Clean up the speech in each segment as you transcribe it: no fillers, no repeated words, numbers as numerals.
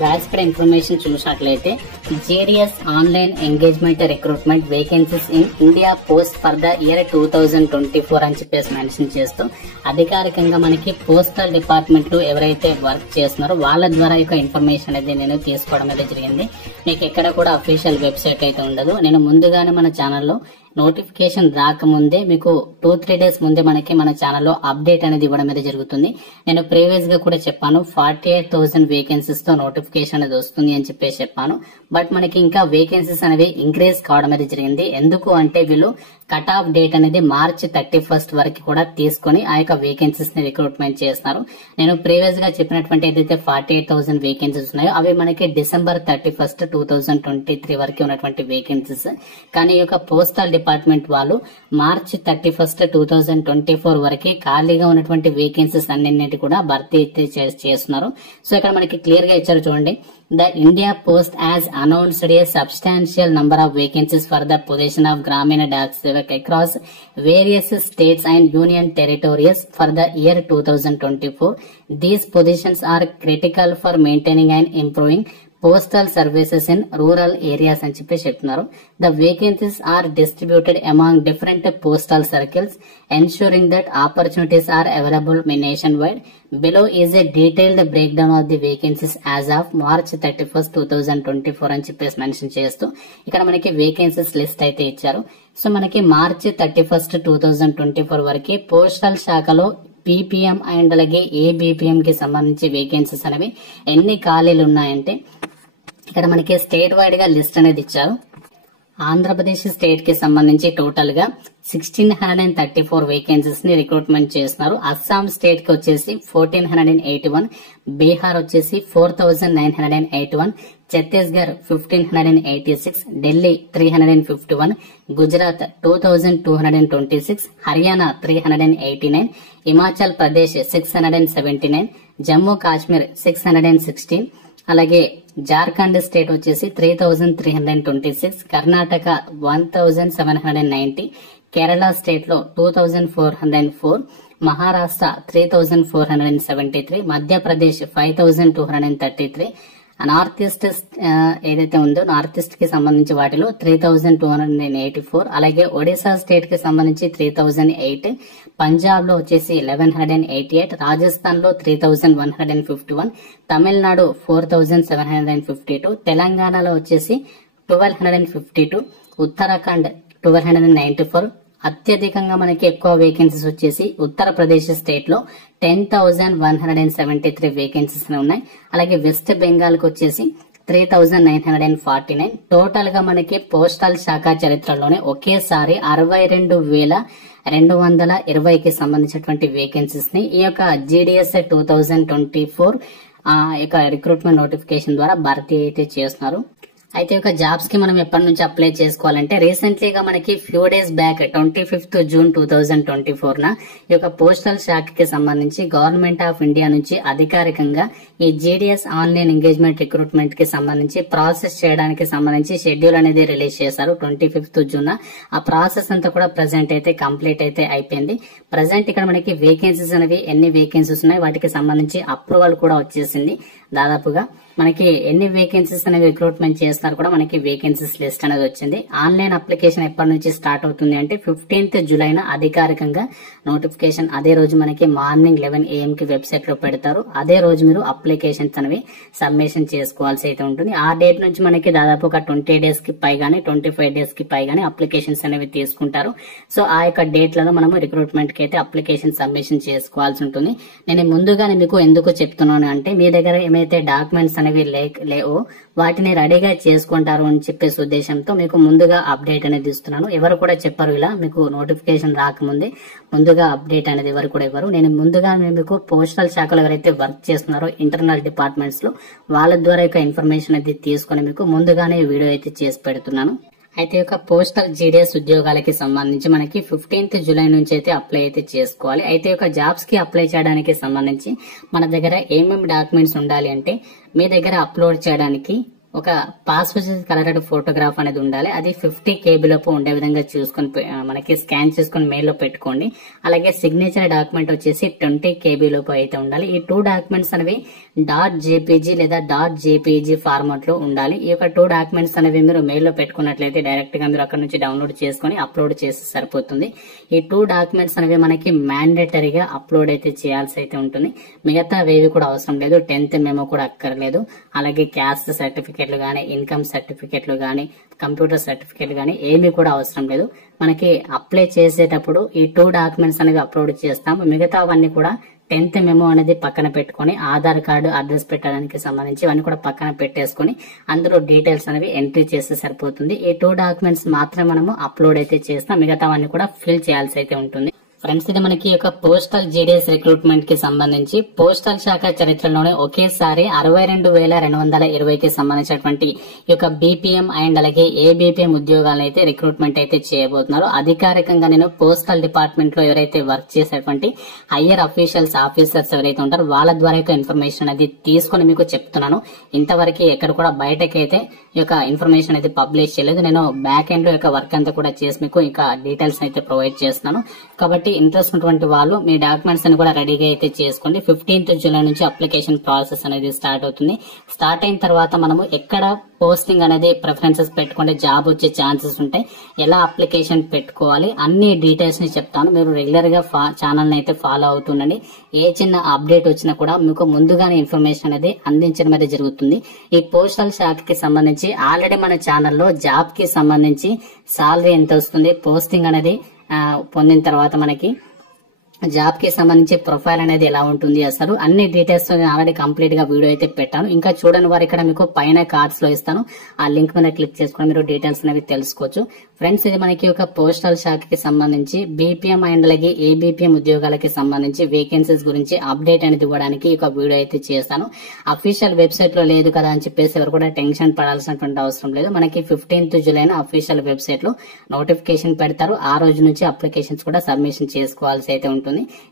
Guys ఇక్కడ information చూసినట్లయితే GDS online engagement recruitment vacancies in India post for the year 2024 అని చెప్పేసి mention చేస్తూ అధికారికంగా మనకి పోస్టల్ డిపార్ట్మెంట్ లో ఎవరైతే వర్క్ చేస్తున్నారో వాళ్ళ ద్వారా ఈ ఇన్ఫర్మేషన్ అనేది నేను తీసుకోవడం అయితే జరిగింది. మీకు ఎక్కడ కూడా అఫీషియల్ వెబ్సైట్ అయితే ఉండదు. నేను ముందుగానే మన ఛానల్లో నోటిఫికేషన్ రాకముందే మీకు 2-3 డేస్ ముందే మనకి మన ఛానల్లో అప్డేట్ అనేది ఇవ్వడం అయితే జరుగుతుంది. నేను ప్రీవియస్ గా కూడా చెప్పాను 48,000 వేకెన్సీస్ తో నోటిఫికేషన్ అనేది వస్తుంది అని చెప్పేసి చెప్పాను. బట్ మనకి ఇంకా వేకెన్సీస్ అనేవి ఇంక్రీజ్ కావడం అయితే జరిగింది. ఎందుకు అంటే వీళ్ళు కట్ ఆఫ్ డేట్ అనేది మార్చి 31st వరకు కూడా తీసుకొని ఆ యొక్క వేకెన్సీస్ ని రిక్రూట్మెంట్ చేస్తున్నారు. నేను ప్రీవియస్ గా చెప్పినటువంటి ఏదైతే 48,000 వేకెన్సీస్ ఉన్నాయో అవి మనకి డిసెంబర్ 31st 2023 వరకు ఉన్నటువంటి వేకెన్సీస్. కానీ ఈ యొక్క పోస్టల్ డిపార్ట్మెంట్ వాళ్ళు మార్చి 31st 2024 వరకు ఖాళీగా ఉన్నటువంటి వేకెన్సీస్ అన్నింటి కూడా భర్తీ అయితే చేస్తున్నారు. సో ఇక్కడ మనకి క్లియర్ గా ఇచ్చారు చూడండి. The India Post has announced a substantial number of vacancies for the position of Grameen Dak Sevak across various states and union territories for the year 2024. These positions are critical for maintaining and improving postal services in rural areas అని చెప్పి చెప్తున్నారు. The vacancies are distributed among different postal circles, ensuring that opportunities are available nationwide. Below is a detailed breakdown of the vacancies as of March 31st 2024 అని చెప్పేసి mention చేస్తూ ఇక్కడ మనకి vacancies list అయితే ఇచ్చారు. సో మనకి మార్చి 31st 2024 వరకు postal శాఖలో పీపీఎం అండ్ అలాగే ఏబిపిఎం కి సంబంధించి వేకెన్సీస్ అనేవి ఎన్ని ఖాళీలు ఉన్నాయంటే ఇక్కడ మనకి స్టేట్ వైడ్ గా లిస్ట్ అనేది ఇచ్చారు. ఆంధ్రప్రదేశ్ స్టేట్ కి సంబంధించి టోటల్ గా 1634 వేకెన్సీస్ ని రిక్రూట్మెంట్ చేస్తున్నారు. అస్సాం స్టేట్ కి వచ్చేసి 1481, బీహార్ వచ్చేసి 4981, ఛత్తీస్గఢ్ 1586, ఢిల్లీ 351, గుజరాత్ 2226, హర్యానా 389, హిమాచల్ ప్రదేశ్ 679, జమ్మూ కాశ్మీర్ 616, అలాగే జార్ఖండ్ స్టేట్ వచ్చేసి 3326, కర్ణాటక 1790, కేరళ స్టేట్ లో 2404, మహారాష్ట్ర 3473, మధ్యప్రదేశ్ 5233, నార్త్ ఈస్ట్ ఏదైతే ఉందో నార్త్ ఈస్ట్ కి సంబంధించి వాటిలో 3284, అలాగే ఒడిశా స్టేట్ కి సంబంధించి 3008, పంజాబ్ లో వచ్చేసి 1188, రాజస్థాన్ లో 3151, తమిళనాడు 4752, తెలంగాణలో వచ్చేసి 1252, ఉత్తరాఖండ్ 1294. అత్యధికంగా మనకి ఎక్కువ వేకెన్సీస్ వచ్చేసి ఉత్తరప్రదేశ్ స్టేట్ లో 10,173 వేకెన్సీస్ ఉన్నాయి. అలాగే వెస్ట్ బెంగాల్ కు వచ్చేసి 3,949. టోటల్ గా మనకి పోస్టల్ శాఖ చరిత్రలోనే ఒకేసారి 62,220కి సంబంధించినటువంటి వేకెన్సీస్ ని ఈ యొక్క జీడిఎస్ 2024 యొక్క రిక్రూట్మెంట్ నోటిఫికేషన్ ద్వారా భర్తీ అయితే చేస్తున్నారు. అయితే ఒక జాబ్స్ కి మనం ఎప్పటి నుంచి అప్లై చేసుకోవాలంటే రీసెంట్లీగా మనకి few days back 25th June 2024 ఈ యొక్క పోస్టల్ శాఖకి సంబంధించి గవర్నమెంట్ ఆఫ్ ఇండియా నుంచి అధికారికంగా ఈ జీడిఎస్ ఆన్లైన్ ఎంగేజ్మెంట్ రిక్రూట్మెంట్ కి సంబంధించి ప్రాసెస్ చేయడానికి సంబంధించి షెడ్యూల్ అనేది రిలీజ్ చేశారు 25th June. ఆ ప్రాసెస్ అంతా కూడా ప్రెసెంట్ అయితే కంప్లీట్ అయితే అయిపోయింది. ప్రెసెంట్ ఇక్కడ మనకి వేకెన్సీస్ అనేవి ఎన్ని వేకెన్సీస్ ఉన్నాయి వాటికి సంబంధించి అప్రూవల్ కూడా వచ్చేసింది. దాదాపుగా మనకి ఎన్ని వేకెన్సీస్ అనేవి రిక్రూట్మెంట్ చేస్తున్నారు కూడా మనకి వేకెన్సీస్ లిస్ట్ అనేది వచ్చింది. ఆన్లైన్ అప్లికేషన్ ఎప్పటి నుంచి స్టార్ట్ అవుతుంది అంటే 15th July అధికారికంగా నోటిఫికేషన్ అదే రోజు మనకి మార్నింగ్ 11 AM కి వెబ్సైట్ లో పెడతారు. అదే రోజు మీరు అప్లికేషన్స్ అనేవి సబ్మిషన్ చేసుకోవాల్సి అయితే ఉంటుంది. ఆ డేట్ నుంచి మనకి దాదాపు ఒక 20 డేస్ కి పైగానే 25 డేస్ కి పైగానే అప్లికేషన్స్ అనేవి తీసుకుంటారు. సో ఆ యొక్క డేట్లలో మనము రిక్రూట్మెంట్ కి అయితే అప్లికేషన్ సబ్మిషన్ చేసుకోవాల్సి ఉంటుంది. నేను ముందుగానే మీకు ఎందుకు చెప్తున్నాను అంటే మీ దగ్గర ఏమైతే డాక్యుమెంట్స్ అనేవి లేవో వాటిని రెడీగా చేసుకుంటారు అని చెప్పేసి ఉద్దేశంతో మీకు ముందుగా అప్డేట్ అనేది ఇస్తున్నాను. ఎవరు కూడా చెప్పారు ఇలా మీకు నోటిఫికేషన్ రాకముందే ముందుగా అప్డేట్ అనేది ఎవరు కూడా ఇవ్వరు. నేను ముందుగా మీకు పోస్టల్ శాఖలో ఎవరైతే వర్క్ చేస్తున్నారో ఇంటర్నల్ డిపార్ట్మెంట్స్ లో వాళ్ళ ద్వారా యొక్క ఇన్ఫర్మేషన్ అనేది తీసుకుని మీకు ముందుగానే వీడియో అయితే చేసి పెడుతున్నాను. అయితే ఒక పోస్టల్ జీడిఎస్ ఉద్యోగాలకి సంబంధించి మనకి 15th July నుంచి అయితే అప్లై అయితే చేసుకోవాలి. అయితే ఒక జాబ్స్ కి అప్లై చేయడానికి సంబంధించి మన దగ్గర ఏమేమి డాక్యుమెంట్స్ ఉండాలి అంటే మీ దగ్గర అప్లోడ్ చేయడానికి ఒక పాస్పోర్ట్ సైజ్ కలర్డ్ ఫోటోగ్రాఫ్ అనేది ఉండాలి. అది 50 KB లోపు ఉండే విధంగా చూసుకొని మనకి స్కాన్ చేసుకుని మెయిల్ లో పెట్టుకోండి. అలాగే సిగ్నేచర్ డాక్యుమెంట్ వచ్చేసి 20 KB లోపు అయితే ఉండాలి. ఈ 2 డాక్యుమెంట్స్ అనేవి .jpg లేదా .jpg ఫార్మాట్ లో ఉండాలి. ఈ యొక్క 2 డాక్యుమెంట్స్ అనేవి మీరు మెయిల్ లో పెట్టుకున్నట్లయితే డైరెక్ట్ గా మీరు అక్కడ నుంచి డౌన్లోడ్ చేసుకుని అప్లోడ్ చేస్తే సరిపోతుంది. ఈ 2 డాక్యుమెంట్స్ అనేవి మనకి మ్యాండేటరీగా అప్లోడ్ అయితే చేయాల్సి అయితే ఉంటుంది. మిగతా వేవి కూడా అవసరం లేదు. 10th మెమో కూడా అక్కర్లేదు. అలాగే క్యాస్ట్ సర్టిఫికెట్లు గానీ, ఇన్కమ్ సర్టిఫికెట్లు గానీ, కంప్యూటర్ సర్టిఫికెట్లు గానీ ఏమీ కూడా అవసరం లేదు. మనకి అప్లై చేసేటప్పుడు ఈ 2 డాక్యుమెంట్స్ అనేవి అప్లోడ్ చేస్తాం. మిగతావన్నీ కూడా 10th మెమో అనేది పక్కన పెట్టుకుని ఆధార్ కార్డు అడ్రస్ పెట్టడానికి సంబంధించి ఇవన్నీ కూడా పక్కన పెట్టేసుకుని అందులో డీటెయిల్స్ అనేవి ఎంట్రీ చేస్తే సరిపోతుంది. ఈ 2 డాక్యుమెంట్స్ మాత్రం మనము అప్లోడ్ అయితే చేస్తాం. మిగతావన్నీ కూడా ఫిల్ చేయాల్సి అయితే ఉంటుంది. ఫ్రెండ్స్, ఇది మనకి యొక్క పోస్టల్ జీడీఎస్ రిక్రూట్మెంట్ కి సంబంధించి పోస్టల్ శాఖ చరిత్రలోనే ఒకేసారి 62,220కి సంబంధించినటువంటి ఈ యొక్క బీపీఎం అండ్ అలాగే ఏబీపీఎం ఉద్యోగాలను అయితే రిక్రూట్మెంట్ అయితే చేయబోతున్నారు. అధికారికంగా నేను పోస్టల్ డిపార్ట్మెంట్ లో ఎవరైతే వర్క్ చేసేటువంటి హయ్యర్ అఫీషియల్స్ ఆఫీసర్స్ ఎవరైతే ఉంటారో వాళ్ళ ద్వారా యొక్క ఇన్ఫర్మేషన్ అనేది తీసుకుని మీకు చెప్తున్నాను. ఇంతవరకు ఎక్కడ కూడా బయటకైతే ఈ యొక్క ఇన్ఫర్మేషన్ అయితే పబ్లిష్ చేయలేదు. నేను బ్యాక్ ఎండ్ లో యొక్క వర్క్ అంతా కూడా చేసి మీకు ఇక డీటెయిల్స్ అయితే ప్రొవైడ్ చేస్తున్నాను. కాబట్టి ఇంట్రెస్ట్ ఉన్నటువంటి వాళ్ళు మీ డాక్యుమెంట్స్ అని కూడా రెడీగా అయితే చేసుకోండి. 15th జూలై నుంచి అప్లికేషన్ ప్రాసెస్ అనేది స్టార్ట్ అవుతుంది. స్టార్ట్ అయిన తర్వాత మనము ఎక్కడ పోస్టింగ్ అనేది ప్రిఫరెన్సెస్ పెట్టుకుంటే జాబ్ వచ్చే ఛాన్సెస్ ఉంటాయి, ఎలా అప్లికేషన్ పెట్టుకోవాలి, అన్ని డీటెయిల్స్ ని చెప్తాను. మీరు రెగ్యులర్ గా ఛానల్ అయితే ఫాలో అవుతుండండి. ఏ చిన్న అప్డేట్ వచ్చినా కూడా మీకు ముందుగానే ఇన్ఫర్మేషన్ అనేది అందించడం అయితే జరుగుతుంది. ఈ పోస్టల్ శాఖకి సంబంధించి ఆల్రెడీ మన ఛానల్లో జాబ్ కి సంబంధించి సాలరీ ఎంత వస్తుంది, పోస్టింగ్ అనేది పొందిన తర్వాత మనకి జాబ్ కి సంబంధించి ప్రొఫైల్ అనేది ఎలా ఉంటుంది, అసలు అన్ని డీటెయిల్స్ ఆల్రెడీ కంప్లీట్ గా వీడియో అయితే పెట్టాను. ఇంకా చూడని వారు ఇక్కడ మీకు పైన కార్డ్స్ లో ఇస్తాను, ఆ లింక్ మీద క్లిక్ చేసుకుని మీరు డీటెయిల్స్ అనేవి తెలుసుకోవచ్చు. ఫ్రెండ్స్, ఇది మనకి ఒక పోస్టల్ శాఖకి సంబంధించి బీపీఎం అండ్ అలాగే ఏబీపీఎం ఉద్యోగాలకి సంబంధించి వేకెన్సీస్ గురించి అప్డేట్ అనేది ఇవ్వడానికి ఒక వీడియో అయితే చేస్తాను. అఫీషియల్ వెబ్సైట్ లో లేదు కదా అని చెప్పేసి ఎవరు కూడా టెన్షన్ పడాల్సినటువంటి అవసరం లేదు. మనకి 15th జూలై అఫీషియల్ వెబ్సైట్ లో నోటిఫికేషన్ పెడతారు. ఆ రోజు నుంచి అప్లికేషన్స్ కూడా సబ్మిషన్ చేసుకోవాల్సి అయితే ఉంటుంది.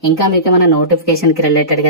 ఇంకా మీకు ఏమైనా నోటిఫికేషన్ కి రిలేటెడ్ గా